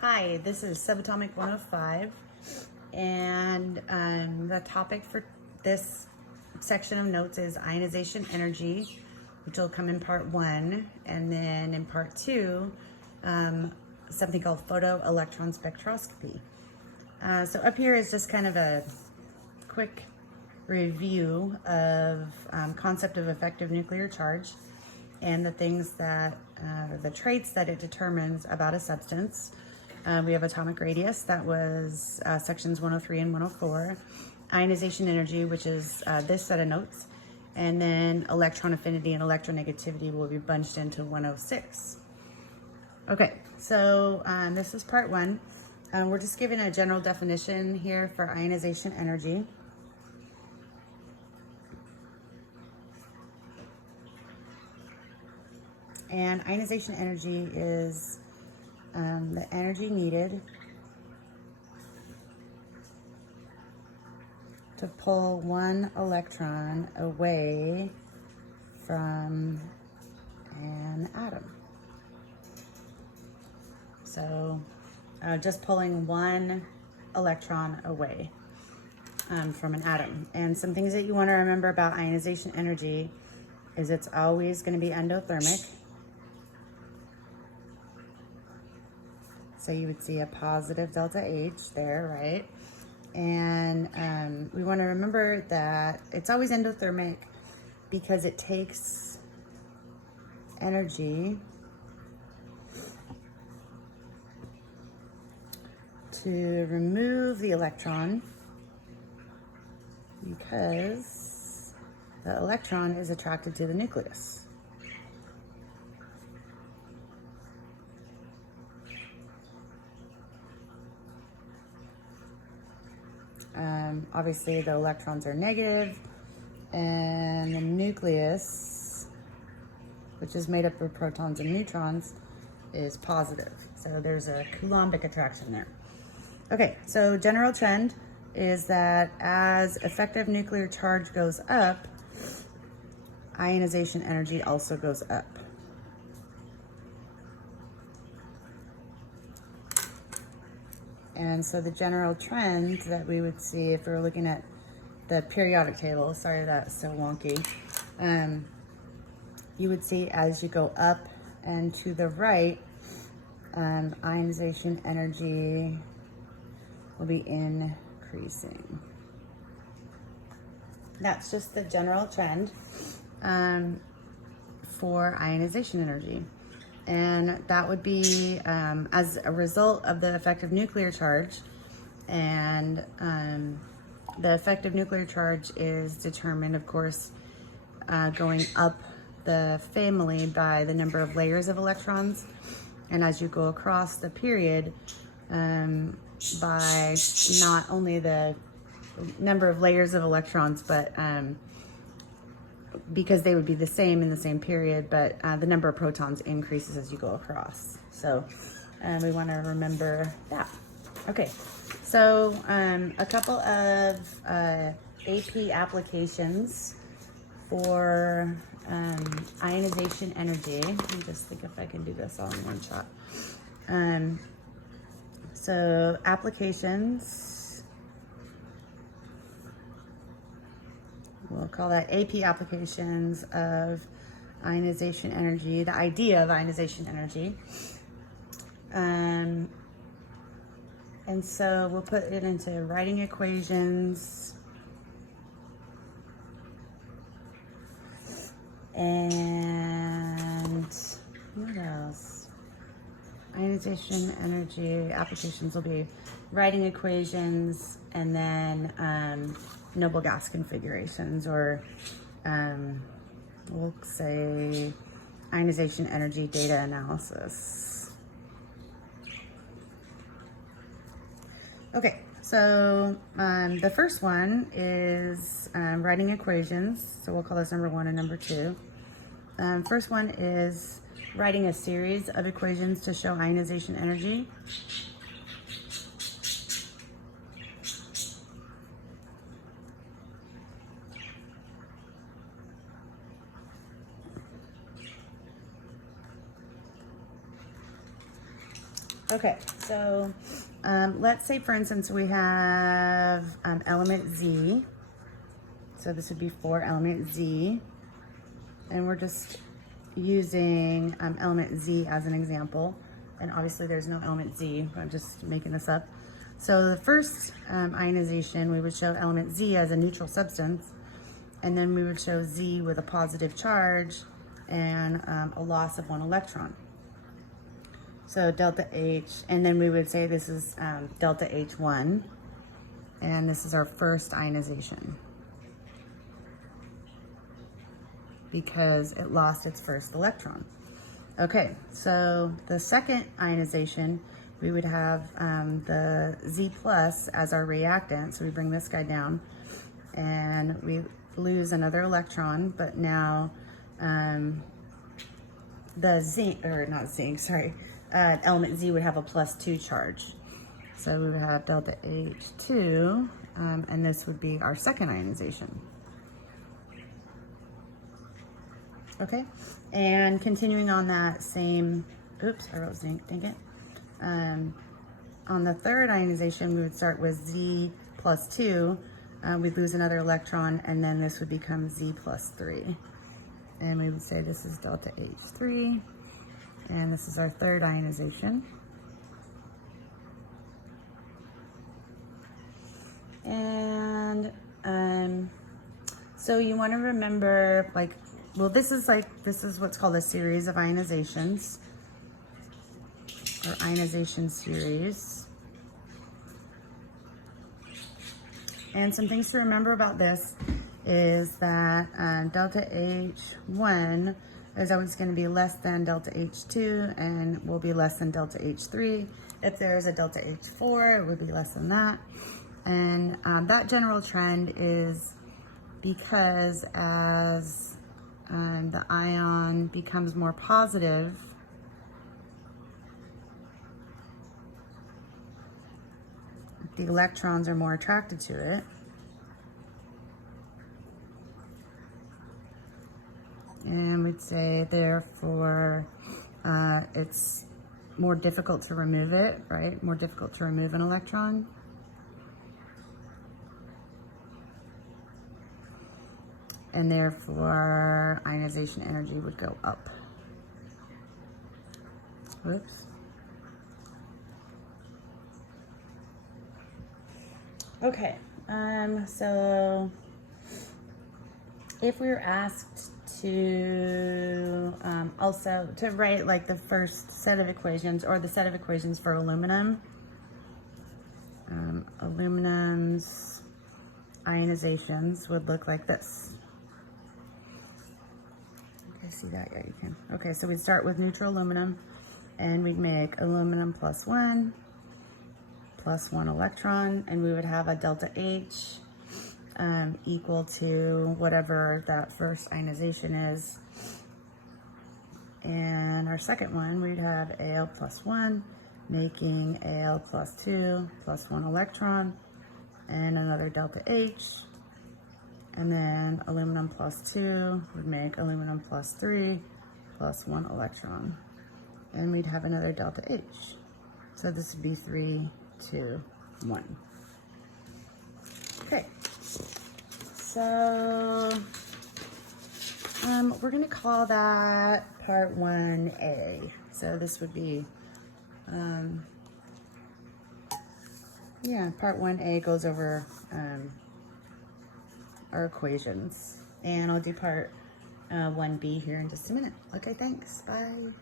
Hi, this is Subatomic 105, and the topic for this section of notes is ionization energy, which will come in part 1, and then in part 2, something called photoelectron spectroscopy. So up here is just kind of a quick review of concept of effective nuclear charge and the things that, the traits that it determines about a substance. We have atomic radius, that was sections 103 and 104. Ionization energy, which is this set of notes. And then electron affinity and electronegativity will be bunched into 106. Okay, so this is part 1. We're just giving a general definition here for ionization energy. And ionization energy is the energy needed to pull one electron away from an atom. So just pulling one electron away from an atom. And some things that you want to remember about ionization energy is it's always going to be endothermic. So you would see a positive delta H there, right? And we want to remember that it's always endothermic because it takes energy to remove the electron because the electron is attracted to the nucleus. Obviously the electrons are negative and the nucleus, which is made up of protons and neutrons, is positive. So there's a Coulombic attraction there. Okay, so general trend is that as effective nuclear charge goes up, ionization energy also goes up. And so the general trend that we would see if we were looking at the periodic table, sorry that's so wonky, you would see as you go up and to the right, ionization energy will be increasing. That's just the general trend for ionization energy. And that would be as a result of the effective nuclear charge. And the effective nuclear charge is determined, of course, going up the family by the number of layers of electrons. And as you go across the period, by not only the number of layers of electrons, but because they would be the same in the same period, but the number of protons increases as you go across. So we want to remember that. Okay, so a couple of AP applications for ionization energy. Let me just think if I can do this all in one shot. So applications, we'll call that AP applications of ionization energy, the idea of ionization energy. And so we'll put it into writing equations and what else? Ionization energy applications will be writing equations and then noble gas configurations, or we'll say ionization energy data analysis. Okay, so the first one is writing equations. So we'll call this number 1 and number 2. First one is writing a series of equations to show ionization energy. Okay, so let's say, for instance, we have element Z. So this would be for element Z. And we're just using element Z as an example. And obviously there's no element Z, I'm just making this up. So the first ionization, we would show element Z as a neutral substance. And then we would show Z with a positive charge and a loss of 1 electron. So delta H, and then we would say this is delta H1, and this is our first ionization because it lost its first electron. Okay, so the second ionization, we would have the Z plus as our reactant, so we bring this guy down, and we lose another electron, but now the zinc, or not zinc, sorry, element Z would have a +2 charge. So we would have delta H2, and this would be our second ionization. Okay, and continuing on that same, oops, I wrote zinc, dang it. On the third ionization, we would start with Z +2, we'd lose another electron, and then this would become Z +3. And we would say this is delta H3, and this is our third ionization. And so you want to remember, like, well, this is what's called a series of ionizations, or ionization series. And some things to remember about this is that delta H1 is always going to be less than delta H2 and will be less than delta H3. If there's a delta H4, it would be less than that. And that general trend is because as the ion becomes more positive, the electrons are more attracted to it. And we'd say, therefore, it's more difficult to remove it, right? More difficult to remove an electron. And therefore, ionization energy would go up. Whoops. Okay, so if we were asked to also to write like the first set of equations, or the set of equations for aluminum, aluminum's ionizations would look like this. Okay, see that? Yeah, you can. Okay, so we'd start with neutral aluminum, and we'd make aluminum +1 +1 electron, and we would have a delta H equal to whatever that first ionization is. And our second one, we'd have Al +1, making Al +2 +1 electron, and another delta H. And then aluminum +2 would make aluminum +3 +1 electron. And we'd have another delta H. So this would be 3, 2, 1. Okay. So we're going to call that part 1A. So this would be, yeah, part 1A goes over our equations. And I'll do part 1B here in just a minute. Okay, thanks. Bye.